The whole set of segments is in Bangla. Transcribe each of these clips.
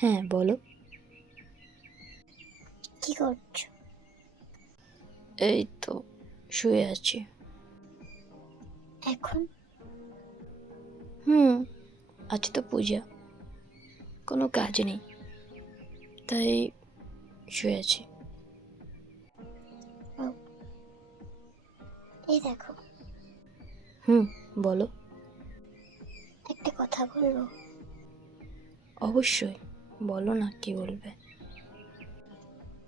হ্যাঁ বলো। কি করছো? এই তো শুয়ে আছি। এখন? আজ তো পূজা, কোনো কাজ নেই, তাই শুয়ে আছি। ও, এই দেখো, বলো। একটা কথা বলবো? অবশ্যই, বলো না, কি বলবে?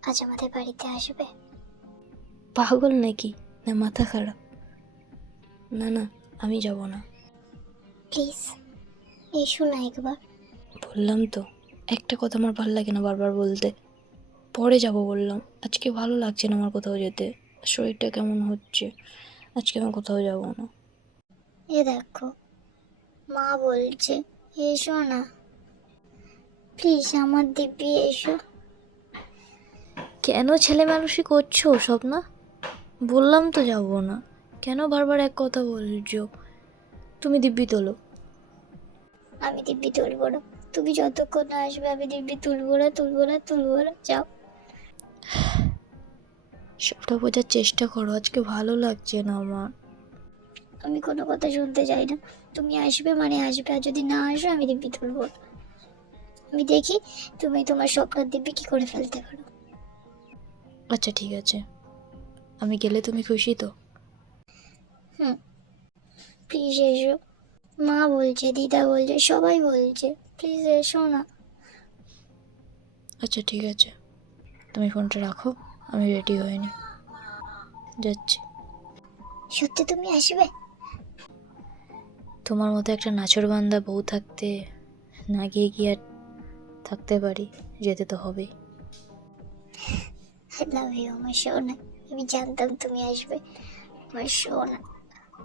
আজ আমাদের বাড়িতে আসবে? পাগল নাকি, না মাথা খারাপ? না না, আমি যাব না। প্লিজ এসো না একবার। বললাম তো, একটা কথা আমার ভালো লাগে না বারবার বলতে। পরে যাব বললাম, আজকে ভালো লাগছে না আমার কোথাও যেতে, শরীরটা কেমন হচ্ছে, আজকে আমি কোথাও যাব না। এ দেখো, মা বলছে এসো না, প্লিজ আমার দিব্যি এসো। কেন ছেলে মানুষই করছো সব? না বললাম তো যাব না, কেন বারবার এক কথা বলছো? তুমি দিব্যি তোলো। আমি দিব্যি তুলবো না, তুমি যতক্ষণ না আসবে আমি দিব্যি তুলবো না, তুলবো না, তুলবো না, যাও। সবটা বোঝার চেষ্টা করো, আজকে ভালো লাগছে না আমার। আমি কোনো কথা শুনতে চাই না, তুমি আসবে মানে আসবে, আর যদি না আসো আমি দিব্যি তুলবো না। আমি দেখি তুমি তোমার স্বপ্নের দিব্যি কি করে ফেলতে পারো। আচ্ছা ঠিক আছে, আমি গেলে তুমি খুশি তো? প্লিজ এসো, মা বলছে, দিদা বলছে, সবাই বলছে, প্লিজ এসো না। আচ্ছা ঠিক আছে, তুমি ফোনটা রাখো, আমি রেডি হইনি, যাচ্ছি। সত্যি তুমি আসবে? তোমার মতো একটা নাছোড়বান্দা বউ থাকতে না গিয়ে কি আর থাকতে পারি? যেতে তো হবেই। আই লাভ ইউ আমার সোনা, আমি জানতাম তুমি আসবে আমার সোনা।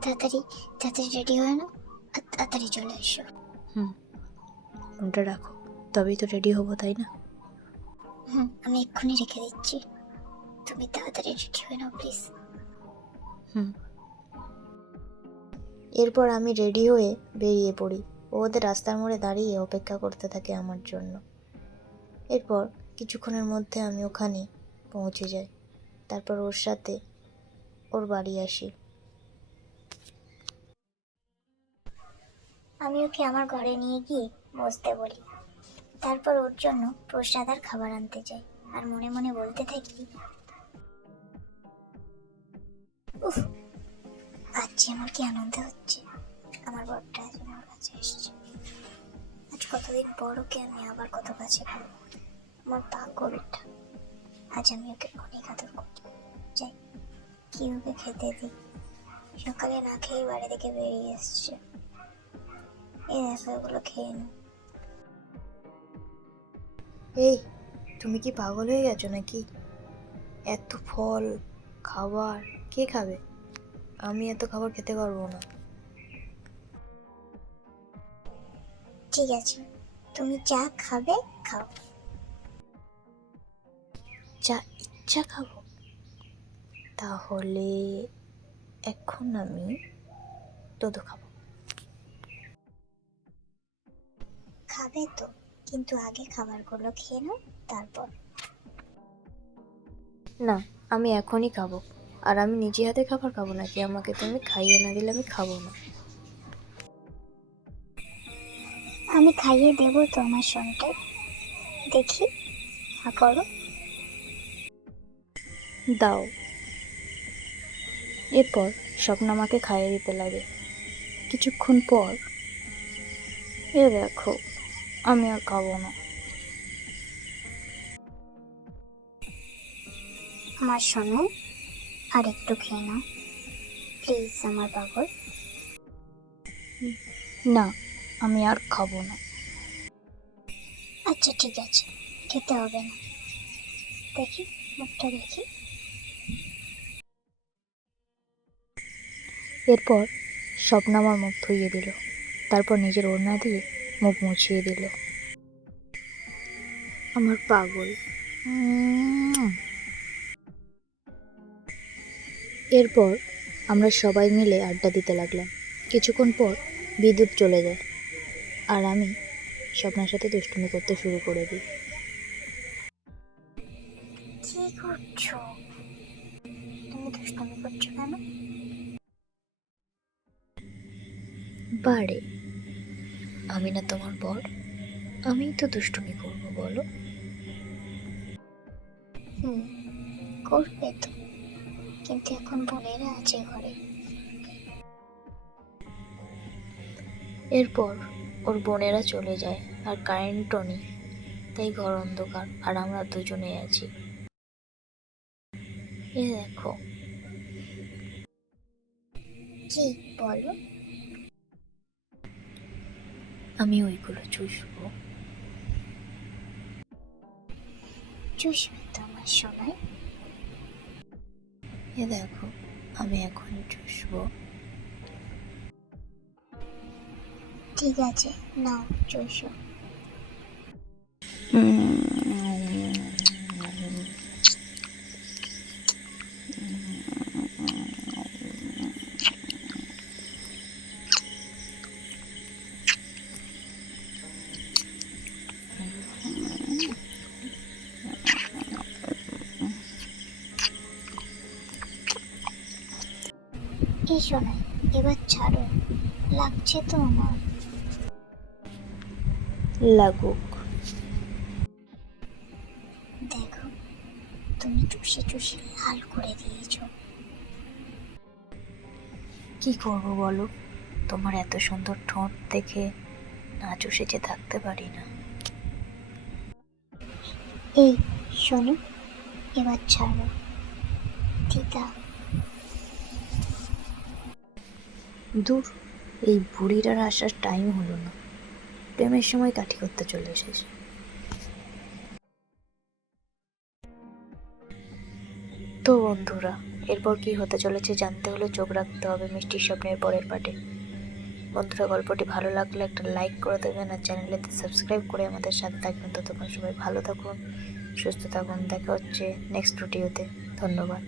তাড়াতাড়ি তাড়াতাড়ি রেডি হয় না, আর তাড়াতাড়ি চলে এসো। ফোনটা রাখো, তবেই তো রেডি হবো, তাই না? আমি এক্ষুনি রেখে দিচ্ছি, তুমি তাড়াতাড়ি রেডি হয়ে নাও প্লিজ। এরপর আমি রেডি হয়ে বেরিয়ে পড়ি। ও ওদের রাস্তার মোড়ে দাঁড়িয়ে অপেক্ষা করতে থাকে আমার জন্য। এরপর কিছুক্ষণের মধ্যে আমি ওখানে পৌঁছে যাই, তারপর ওর সাথে ওর বাড়ি আসি। আমি ওকে আমার ঘরে নিয়ে গিয়ে বসতে বলি, তারপর ওর জন্য প্রসাদ আর খাবার আনতে যাই, আর মনে মনে বলতে থাকি, উফ, ভাবছি আমার কি আনন্দ হচ্ছে, আমার বরটা আজ আমার কাছে এসেছে। আজ কতদিন পর ওকে আমি আবার কত কাছে পাবো, আমার পাগলটা। আজ আমি ওকে অনেক আদর করি। যাই, কি ওকে খেতে দিই। সকালে না খেয়ে বাড়ি থেকে বেরিয়ে এসছে, এই দেখো এগুলো খেয়ে নো। এই, তুমি কি পাগল হয়ে গেছো নাকি? এত ফল, খাবার কে খাবে? আমি এত খাবার খেতে পারবো না। ঠিক আছে, তুমি যা খাবে খাও। যা ইচ্ছা খাবো? তাহলে এখন আমি দুধ খাবো। খাবে তো, কিন্তু আগে খাবারগুলো খেয়ে নাও, তারপর। না, আমি এখনই খাবো। আর আমি নিজে হাতে খাবার খাবো নাকি আমাকে তুমি খাইয়ে না দিলে আমি খাবো না। আমি খাইয়ে দেবো তো আমার সোনটা, দেখি হা করো। দাও। এরপর স্বপ্ন আমাকে খাইয়ে দিতে লাগে। কিছুক্ষণ পর দেখো, আমি আর খাবো না। আমার সোনু, আর একটু খেয়ে নাও প্লিজ আমার পাগল। না, আমি আর খাবো না। আচ্ছা ঠিক আছে, খেতে হবে না, দেখি মুখটা দেখি। এরপর স্বপ্ন আমার মুখ ধুইয়ে দিল, তারপর নিজের ওড়না দিয়ে মুখ মুছিয়ে দিল। আমার পাগল। এরপর আমরা সবাই মিলে আড্ডা দিতে লাগলাম। কিছুক্ষণ পর বিদ্যুৎ চলে যায়, আর আমি স্বপ্নার সাথে দুষ্টুমি করতে শুরু করে দিই। কি করছো? তুমি দুষ্টুমি করছো কেন? বারে, আমি না তোমার বর, আমিই তো দুষ্টুমি করবো বলো। হুম, করবে তো, কিন্তু এখন বোনেরা আছে ঘরে। এরপর ওর বোনেরা চলে যায় আর কারেন্টও নেই, তাই ঘর অন্ধকার আর আমরা দুজনেই আছি। এ দেখো, কি বলো? আমি ওইগুলো চুষবো। চুষবে তো আমার সোনায়? এ দেখো, আমি এখন চুষবো। ঠিক আছে, নাও চুষো। এই সোনাই, এবার ছাড়ো, লাগছে তো আমার। লাগুক। দেখো, তুমি চুষে চুষে লাল করে দিয়েছো। কি করবো বলো, তোমার এত সুন্দর ঠোঁট দেখে না চুষে যে থাকতে পারি না। এই শোনো, এবার ছাড়ো। দিদা, দূর, এই বুড়িটার আসার টাইম হলো না, প্রেমের সময় কাঠি করতে চলে এসেছে। তো বন্ধুরা, এরপর কি হতে চলেছে জানতে হলে চোখ রাখতে হবে মিষ্টির স্বপ্নের পরের পার্টে। বন্ধুরা, গল্পটি ভালো লাগলে একটা লাইক করে দেবেন আর চ্যানেলেতে সাবস্ক্রাইব করে আমাদের সাথে থাকবেন। ততক্ষণ সবাই ভালো থাকুন, সুস্থ থাকুন, দেখা হচ্ছে নেক্সট ভিডিওতে। ধন্যবাদ।